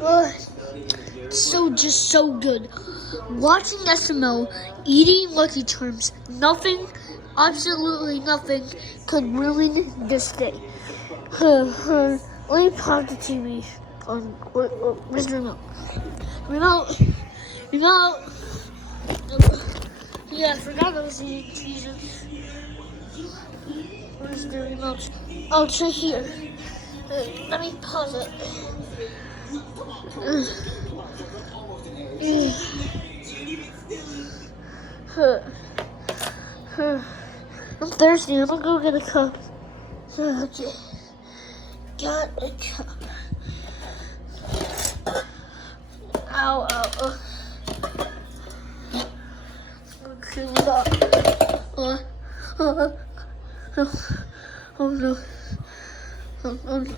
Ugh, so good. Watching SML, eating Lucky Charms, nothing, absolutely nothing could ruin this day. Let me pause the TV. Where's the remote? Remote. Yeah, I forgot I was eating Jesus. Where's the remote? Oh, it's right here. Let me pause it. I'm thirsty. I'm gonna go get a cup. Okay. Got a cup. Ow. Okay, stop. Oh no.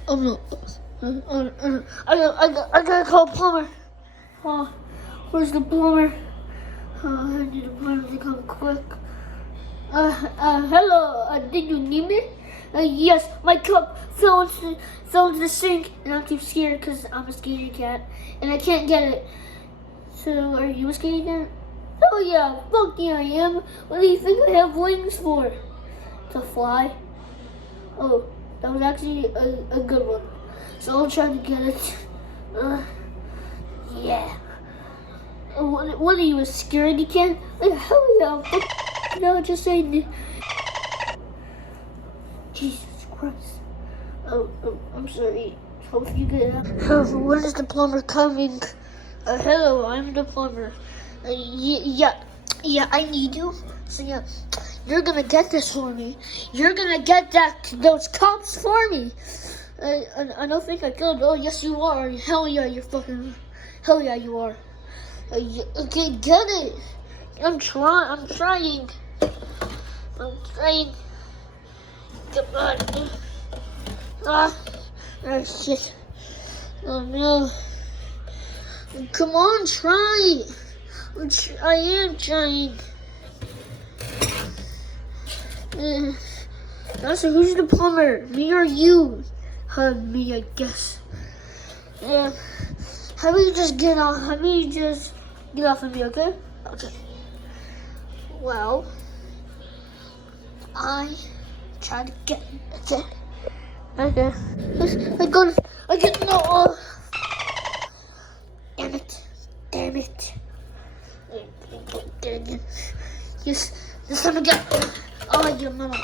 Oh no. I gotta call a plumber. Where's the plumber? I need a plumber to come quick. Hello, did you need me? Yes, my cup fell into the sink, and I'm too scared because I'm a scaredy cat, and I can't get it. So, are you a scaredy cat? Oh yeah, fuck yeah I am. What do you think I have wings for? To fly? Oh, that was actually a good one. So I'll try to get it. Yeah. What are you, a scaredy cat? Hell yeah. No, just saying. Jesus Christ. Oh, I'm sorry. Hope you get out. When is the plumber coming? Hello, I'm the plumber. Yeah, I need you. So yeah, you're gonna get this for me. You're gonna get those cups for me. I don't think I could. Oh, yes you are. Hell yeah, hell yeah, you are. Okay, get it. I'm trying. Come on. Oh shit. Oh no. Come on, try. I am trying. So who's the plumber? Me or you? Me, I guess. Yeah. How about you just get off? How about you just get off of me, okay? Okay. Well, I try to get it. Okay. I get no. Damn it. Yes, this time again. Oh, your mama.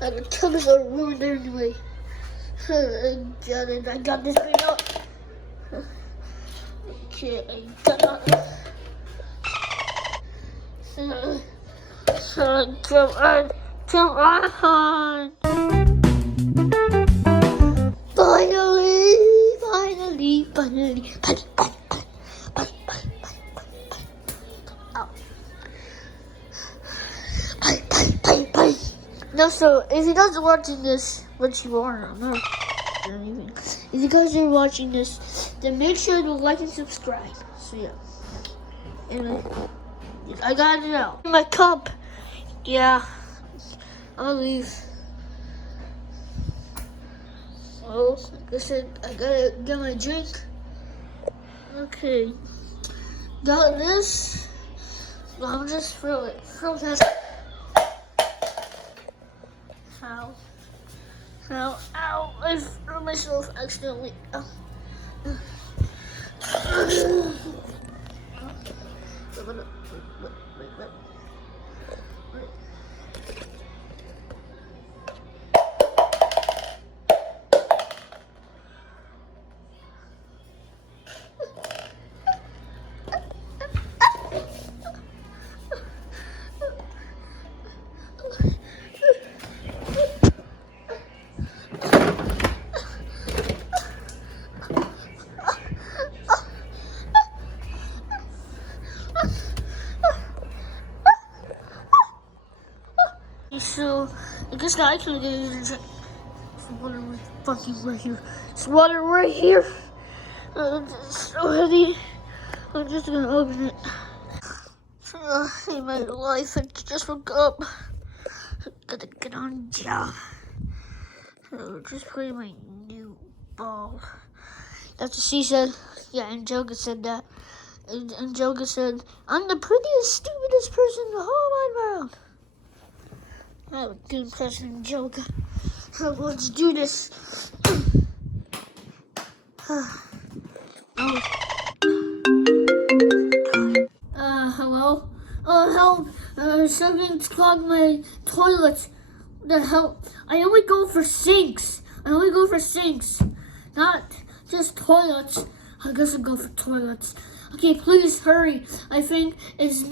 The colors are ruined anyway. I got this thing up. Okay, I got it. Come on. Finally. Bye. No, so if you guys are watching this, which you are, I'm not even. If you guys are watching this, then make sure to like and subscribe. So yeah, and I got it out. My cup. Yeah, I'll leave. Well, like I said, I gotta get my drink. Okay, got this. I'll just throw it. Throw that. Ow, I threw myself accidentally. Ow. Wait. So, I guess I can get it. There's water right here. There's water right here. It's so heavy. I'm just gonna open it. In my life, I just woke up. Gotta get on the job. Just play my new ball. That's what she said. Yeah, Angelica said that. And Angelica said, I'm the prettiest, stupidest person in the whole wide world. I have a good impression of Angelica. So let's do this. Hello? Help. Something's clogged my toilet. What the hell? I only go for sinks. Not just toilets. I guess I'll go for toilets. Okay, please hurry. I think it's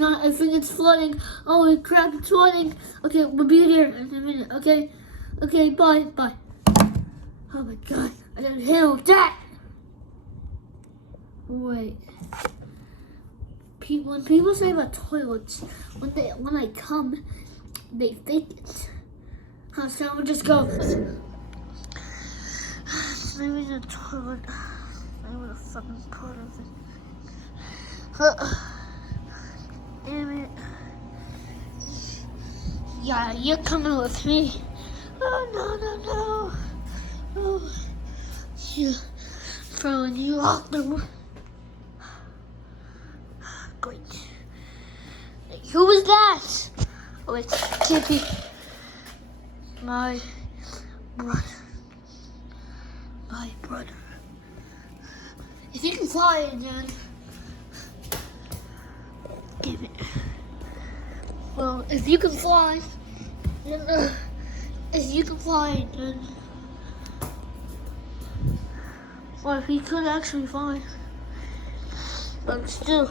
flooding. Oh crap, it's flooding. Okay, we'll be here in a minute, okay? Okay, bye. Oh my god, I didn't handle that! Wait. When people say about toilets, when I come, they think it. So I would just go. Maybe the toilet. Maybe the fucking part of it. Damn it. Yeah, you're coming with me. Oh, no. Oh, yeah. Throwing you off the roof. Great. Who was that? Oh, it can't be my brother. If you can fly again. Damn it. Well, if you can fly, then, well, if he could actually fly, but still,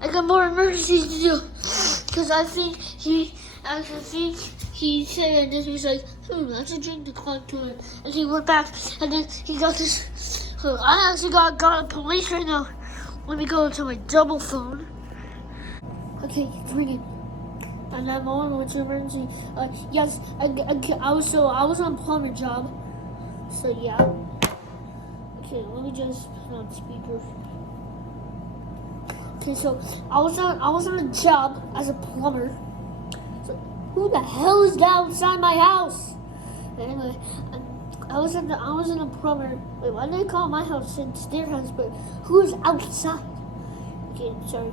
I got more emergencies to do, because I think he said this, he was like, let's drink the clock to it, and he went back, and then he got this, so I actually got a police right now. Let me go to my double phone. Okay, it's ringing. And I'm on with emergency. Yes, I was on a plumber job. So yeah. Okay, let me just put on speaker. Okay, so I was on a job as a plumber. So who the hell is that outside my house? Anyway, I was in a plumber. Wait, why did they call my house? It's their house, but who's outside? Okay, sorry.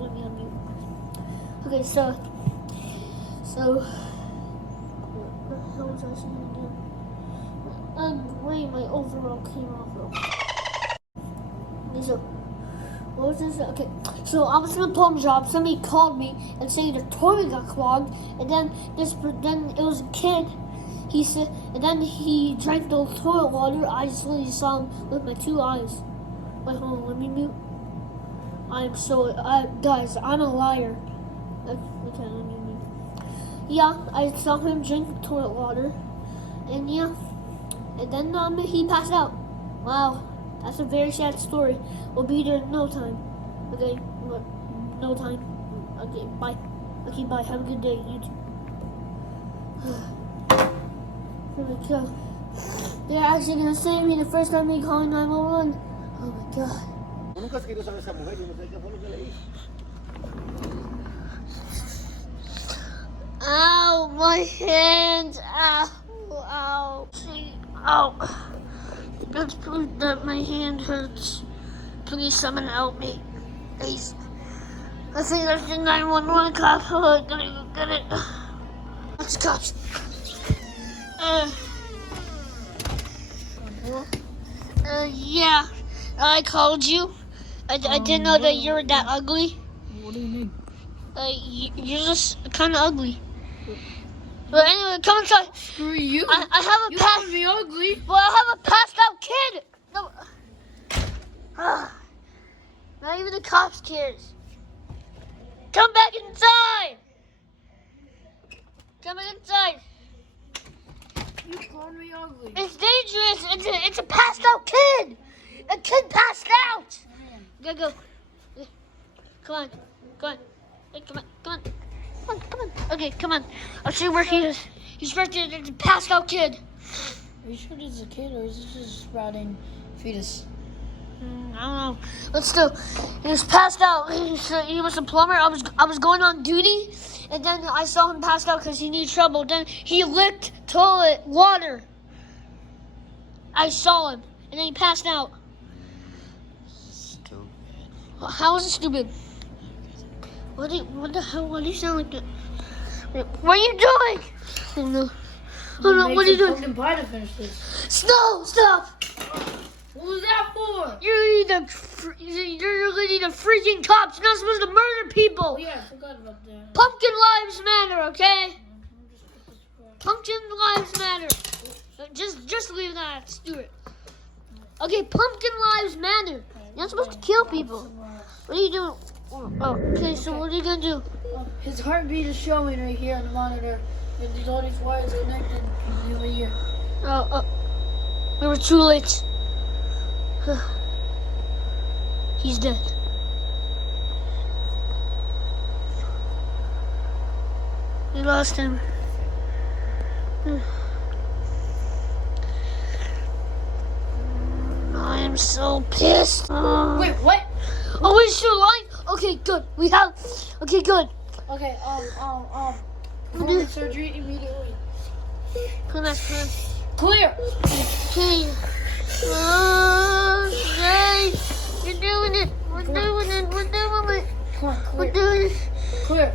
Let me unmute. Okay, so what the hell was I saying again? Wait, my overall came off. Okay, so what was this? Okay, so I was in a plumber job. Somebody called me and saying the toilet got clogged, and then it was a kid. He said, and then he drank the toilet water. I just literally saw him with my 2 eyes. Wait, hold on, let me mute. Guys, I'm a liar. Okay, let me mute. Yeah, I saw him drink the toilet water, and yeah, and then he passed out. Wow, that's a very sad story. We'll be there in no time. Okay, no time. Okay, bye. Okay, bye. Have a good day, you too. Here we go. They're actually gonna save me the first time they call 911. Oh my god. Ow, my hand. Ow. Ow. Let's prove that my hand hurts. Please, someone help me. Please. I think that's the 911 cop. Oh, I gotta go get it. That's cops. Yeah. I called you. I didn't know that you were that ugly. What do you mean? You're just kind of ugly. But anyway, come inside. Screw you. I have a You called me ugly. Well, I have a passed out kid. No. Not even the cops cares. Come back inside. Come back inside. You called me ugly. It's dangerous. It's a passed out kid. A kid passed out. Go. Come on. Hey, come on. Okay, come on. I'll show you where he is. He's right there. There's a passed out kid. Are you sure this is a kid or is this just a sprouting fetus? I don't know. Let's do. He was passed out. He was a plumber. I was going on duty, and then I saw him passed out because he needed trouble. Then he licked toilet water. I saw him, and then he passed out. How is it stupid? What the hell? Why do you sound like that? What are you doing? Oh no. Oh no, what are you doing? Pumpkin pie to finish this. Stop! What was that for? You're gonna need the freaking cops. You're not supposed to murder people. Oh yeah, I forgot about that. Pumpkin lives matter, okay? Pumpkin lives matter. Just leave that. Let's do it. Okay, pumpkin lives matter. You're not supposed to kill people. What are you doing? Oh, okay, so what are you gonna do? His heartbeat is showing right here on the monitor. And these all these wires are connected over here. We were too late. He's dead. We lost him. I am so pissed. Wait, what? Oh, we're still alive? Okay, good. Okay, good. Okay, performing surgery immediately. Come on. Clear! Okay. Okay. You're doing it. We're doing it. Come on, We're clear. doing it. Clear.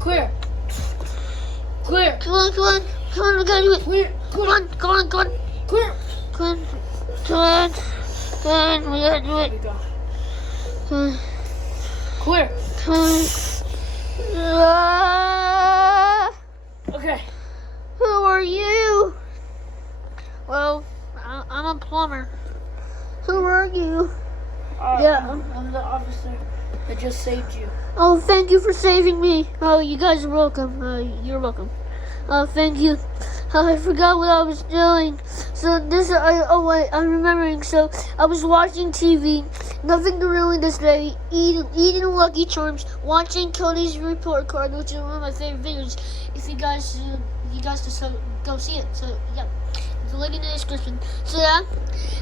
Clear. Clear. Come on. We gotta do it. Clear. Come on. Clear. Come on. We gotta do it. There we go. Come on. Clear. Okay. Who are you? Well, I'm a plumber. Who are you? Yeah. I'm the officer that just saved you. Oh, thank you for saving me. Oh, you guys are welcome. You're welcome. Oh, thank you. I forgot what I was doing. So I'm remembering. So I was watching TV, nothing to ruin this day, eating Lucky Charms, watching Cody's report card, which is one of my favorite videos. If you guys just go see it. So yeah, it's a link in the description. So yeah,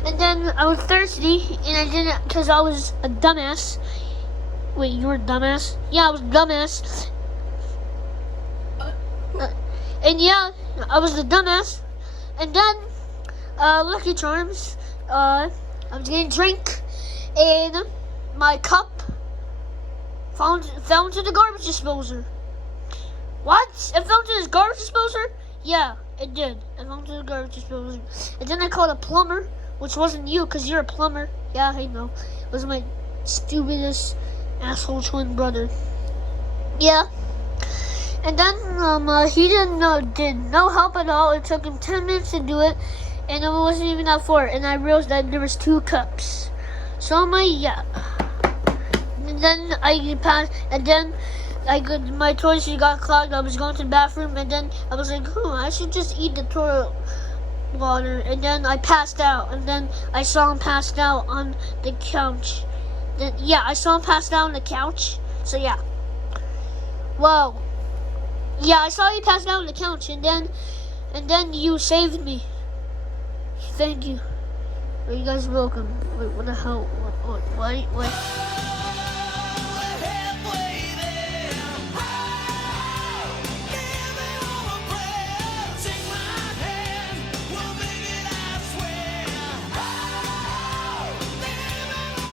and then I was thirsty, and I didn't because I was a dumbass. Wait, you were a dumbass? Yeah, I was a dumbass. And yeah, I was the dumbass. And then, Lucky Charms, I was getting a drink, and my cup fell into the garbage disposer. What? It fell into this garbage disposer? Yeah, it did. It fell into the garbage disposer. And then I called a plumber, which wasn't you, because you're a plumber. Yeah, I know. It was my stupidest asshole twin brother. Yeah. And then he did no help at all. It took him 10 minutes to do it, and it wasn't even that far. And I realized that there was 2 cups. So I'm like, yeah. And then I passed, and then my toilet got clogged. I was going to the bathroom, and then I was like, I should just eat the toilet water. And then I passed out, and then I saw him passed out on the couch. I saw him passed out on the couch. So yeah. Whoa. Yeah, I saw you pass out on the couch, and then you saved me. Thank you. You guys are welcome. Wait, what the hell? What?